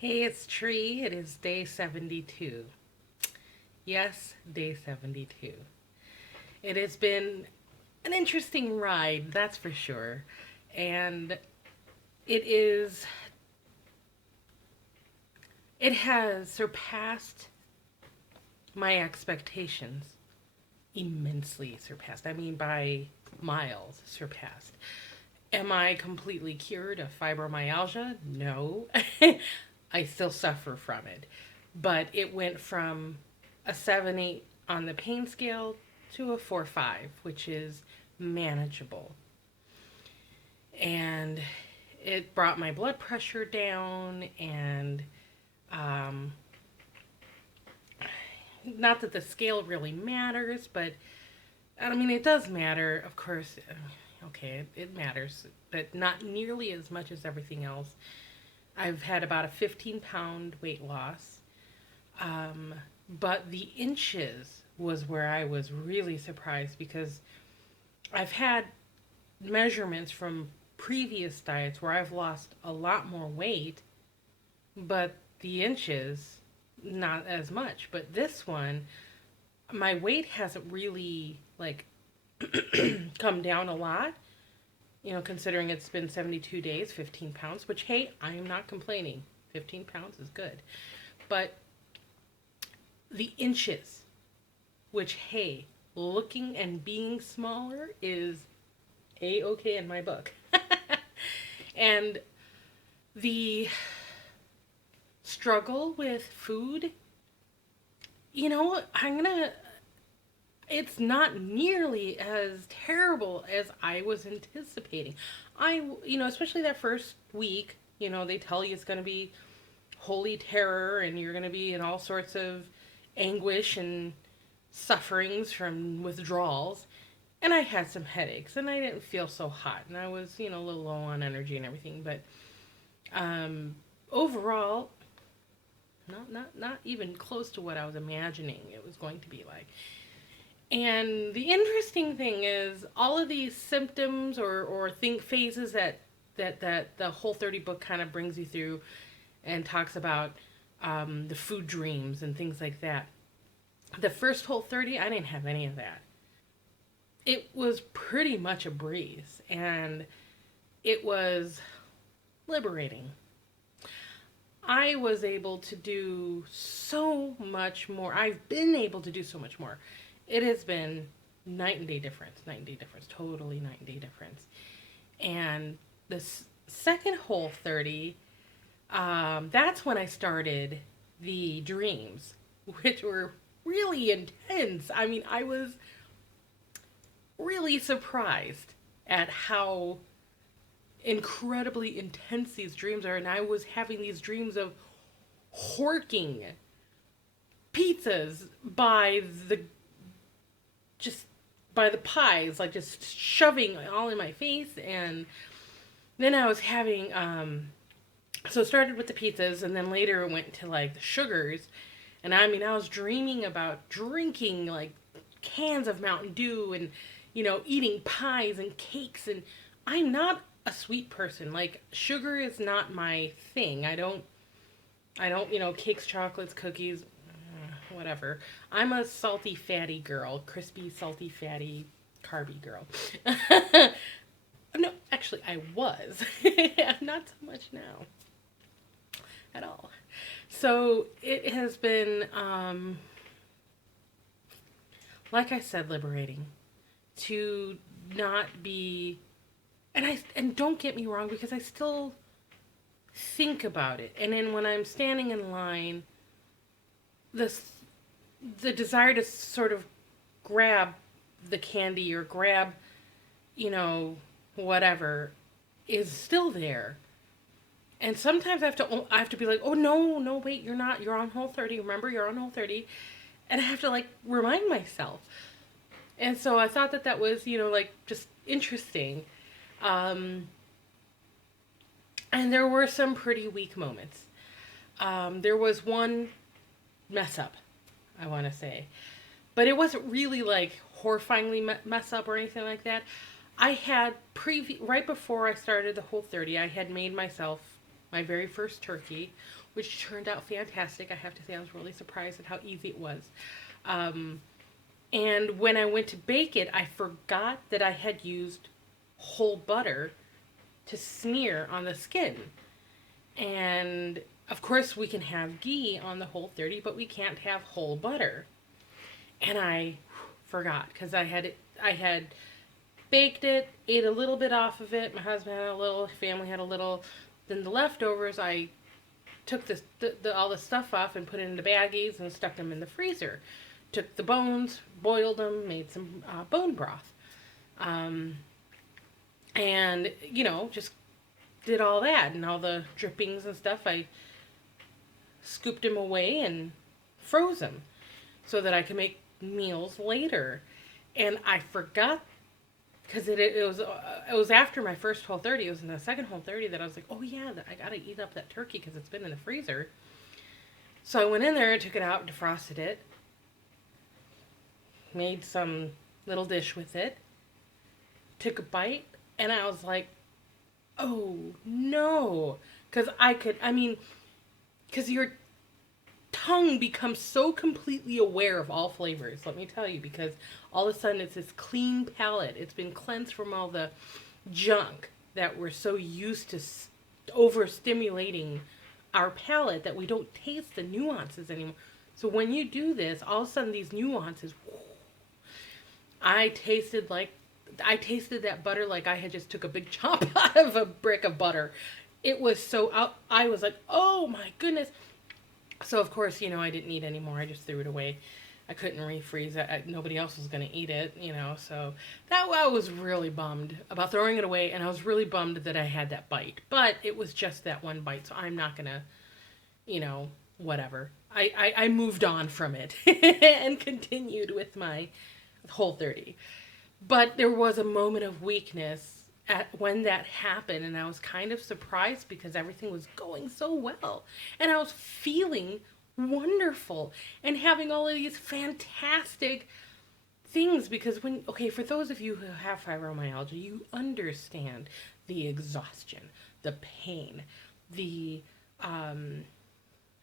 Hey, it's Tree. It is day 72. Yes, day 72. It has been an interesting ride, that's for sure. And it is, it has surpassed my expectations. Immensely surpassed. I mean, by miles surpassed. Am I completely cured of fibromyalgia? No. I still suffer from it. But it went from a 7 8 on the pain scale to a 4 5, which is manageable. And it brought my blood pressure down, and um, not that the scale really matters, but I mean, it does matter, of course. Okay, it matters, but not nearly as much as everything else. I've had about a 15-pound weight loss. Um, but the inches was where I was really surprised because I've had measurements from previous diets where I've lost a lot more weight, but the inches, not as much. But this one, my weight hasn't really like come down a lot, considering it's been 72 days, 15 pounds, which, hey, I am not complaining. 15 pounds is good. But the inches, which, hey, looking and being smaller is a-okay in my book. And the struggle with food, it's not nearly as terrible as I was anticipating. Especially that first week, they tell you it's going to be holy terror and you're going to be in all sorts of anguish and sufferings from withdrawals. And I had some headaches and I didn't feel so hot and I was, a little low on energy and everything. But overall, not even close to what I was imagining it was going to be like. And the interesting thing is all of these symptoms or think phases that the Whole30 book kind of brings you through and talks about the food dreams and things like that. The first Whole30, I didn't have any of that. It was pretty much a breeze, and it was liberating. I was able to do so much more. I've been able to do so much more. It has been night and day difference, totally night and day difference. And the second Whole30, that's when I started the dreams, which were really intense. I mean, I was really surprised at how incredibly intense these dreams are. And I was having these dreams of horking pizzas just by the pies, like just shoving all in my face. And then I was having, so it started with the pizzas, and then later it went to like the sugars. And I mean, I was dreaming about drinking like cans of Mountain Dew and, eating pies and cakes. And I'm not a sweet person. Like, sugar is not my thing. I don't, cakes, chocolates, cookies, whatever. I'm a salty, fatty girl. Crispy, salty, fatty, carby girl. No, actually, I was. Not so much now. At all. So it has been, like I said, liberating to not be, and don't get me wrong, because I still think about it. And then when I'm standing in line, this the desire to sort of grab the candy or grab, whatever, is still there. And sometimes I have to be like, oh no, no, wait, you're not. You're on Whole30. Remember, you're on Whole30, and I have to like remind myself. And so I thought that was, like just interesting. Um, and there were some pretty weak moments. There was one mess up, I want to say, but it wasn't really like horrifyingly mess up or anything like that. I had right before I started the Whole30, I had made myself my very first turkey, which turned out fantastic. I have to say, I was really surprised at how easy it was. Um, and when I went to bake it, I forgot that I had used whole butter to smear on the skin. And of course, we can have ghee on the Whole30, but we can't have whole butter. And I forgot because I had baked it, ate a little bit off of it. My husband had a little, family had a little. Then the leftovers, I took all the stuff off and put it into baggies and stuck them in the freezer. Took the bones, boiled them, made some bone broth, um, and just did all that and all the drippings and stuff. I scooped them away and froze them so that I could make meals later. And I forgot because it was after my first Whole30. It was in the second Whole30 that I was like, oh yeah, I gotta eat up that turkey because it's been in the freezer. So I went in there, took it out, defrosted it, made some little dish with it, took a bite, and I was like, oh no, because your tongue becomes so completely aware of all flavors, let me tell you, because all of a sudden it's this clean palate. It's been cleansed from all the junk that we're so used to overstimulating our palate that we don't taste the nuances anymore. So when you do this, all of a sudden these nuances, I tasted that butter like I had just took a big chop out of a brick of butter. It was so out. I was like, oh my goodness. So of course, I didn't eat anymore. I just threw it away. I couldn't refreeze it. Nobody else was going to eat it, So I was really bummed about throwing it away, and I was really bummed that I had that bite. But it was just that one bite, so I'm not going to, whatever. I moved on from it and continued with my Whole30. But there was a moment of weakness when that happened, and I was kind of surprised because everything was going so well. And I was feeling wonderful and having all of these fantastic things because for those of you who have fibromyalgia, you understand the exhaustion, the pain, the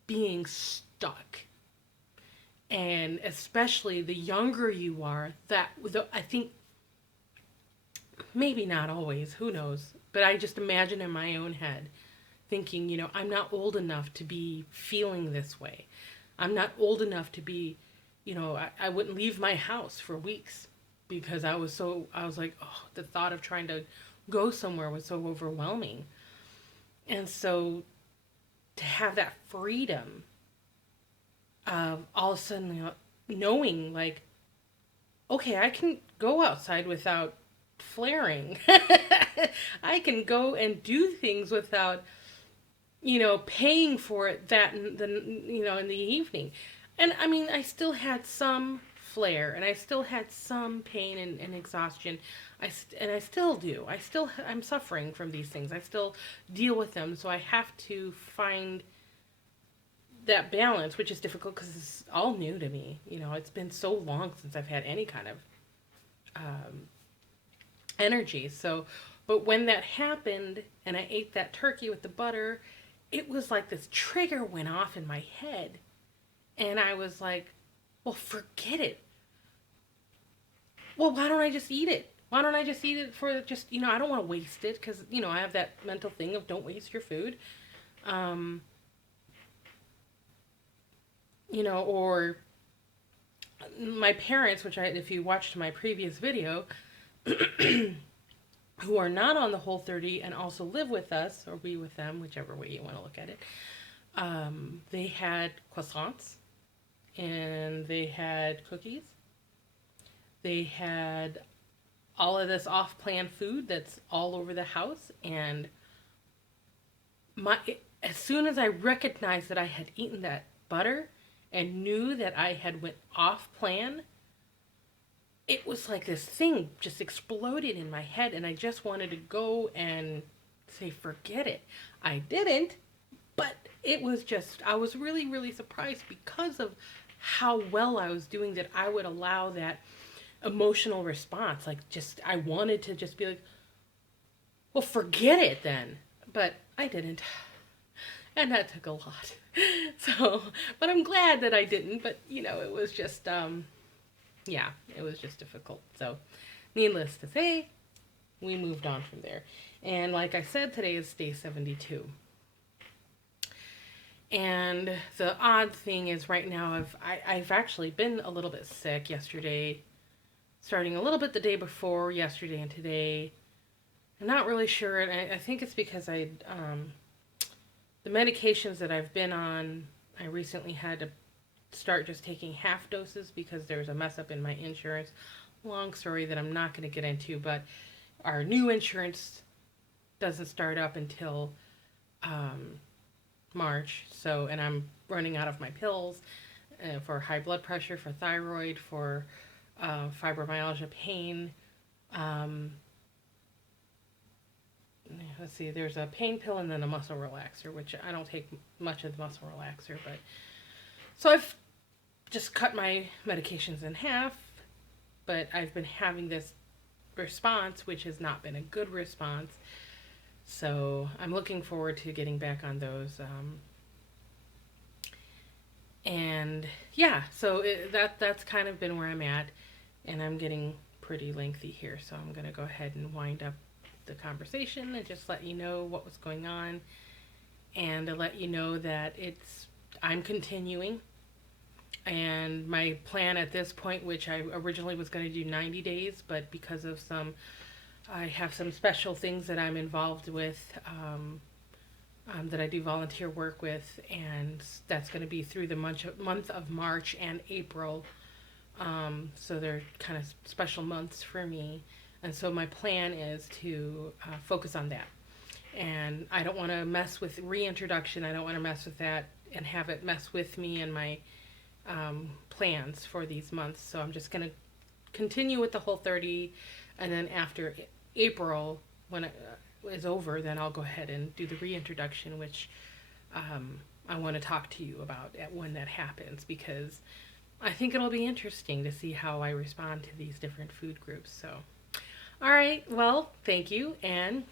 being stuck. And especially the younger you are, I think, maybe not always, who knows, but I just imagine in my own head thinking, I'm not old enough to be feeling this way. I'm not old enough to be, I wouldn't leave my house for weeks because I was like, oh, the thought of trying to go somewhere was so overwhelming. And so to have that freedom of all of a sudden knowing like, okay, I can go outside without flaring. I can go and do things without, paying for it in the evening. And I still had some flare and I still had some pain and exhaustion. I still do. I'm suffering from these things. I still deal with them. So I have to find that balance, which is difficult because it's all new to me. It's been so long since I've had any kind of energy. So, but when that happened and I ate that turkey with the butter, it was like this trigger went off in my head. And I was like, well, forget it. Well, why don't I just eat it? Why don't I just eat it for just, I don't want to waste it because, I have that mental thing of don't waste your food. Or my parents, if you watched my previous video, who are not on the Whole30 and also live with us, or be with them, whichever way you want to look at it, they had croissants, and they had cookies. They had all of this off-plan food that's all over the house, and as soon as I recognized that I had eaten that butter and knew that I had went off-plan, it was like this thing just exploded in my head, and I just wanted to go and say, forget it. I didn't, but it was just, I was really, really surprised because of how well I was doing that I would allow that emotional response. Like, just, I wanted to just be like, well, forget it then. But I didn't. and that took a lot. So, but I'm glad that I didn't. But it was just, yeah, it was just difficult. So, needless to say, we moved on from there. And like I said, today is day 72. And the odd thing is, right now, I've actually been a little bit sick yesterday, starting a little bit the day before, yesterday and today. I'm not really sure, and I think it's because the medications that I've been on, I recently had to start just taking half doses because there's a mess up in my insurance. Long story that I'm not going to get into, but our new insurance doesn't start up until um, March. So, and I'm running out of my pills for high blood pressure, for thyroid, for fibromyalgia pain. Um, let's see, there's a pain pill and then a muscle relaxer, which I don't take much of the muscle relaxer, but so I've just cut my medications in half, but I've been having this response, which has not been a good response. So I'm looking forward to getting back on those. And yeah, so that's kind of been where I'm at, and I'm getting pretty lengthy here, so I'm gonna go ahead and wind up the conversation and just let you know what was going on, and to let you know that I'm continuing. And my plan at this point, which I originally was going to do 90 days, but because of I have some special things that I'm involved with, that I do volunteer work with, and that's going to be through the month of March and April. So they're kind of special months for me. And so my plan is to focus on that. And I don't want to mess with reintroduction. I don't want to mess with that and have it mess with me and my plans for these months. So I'm just going to continue with the Whole30, and then after April, when it is over, then I'll go ahead and do the reintroduction, which I want to talk to you about when that happens, because I think it'll be interesting to see how I respond to these different food groups. So, all right, well, thank you, and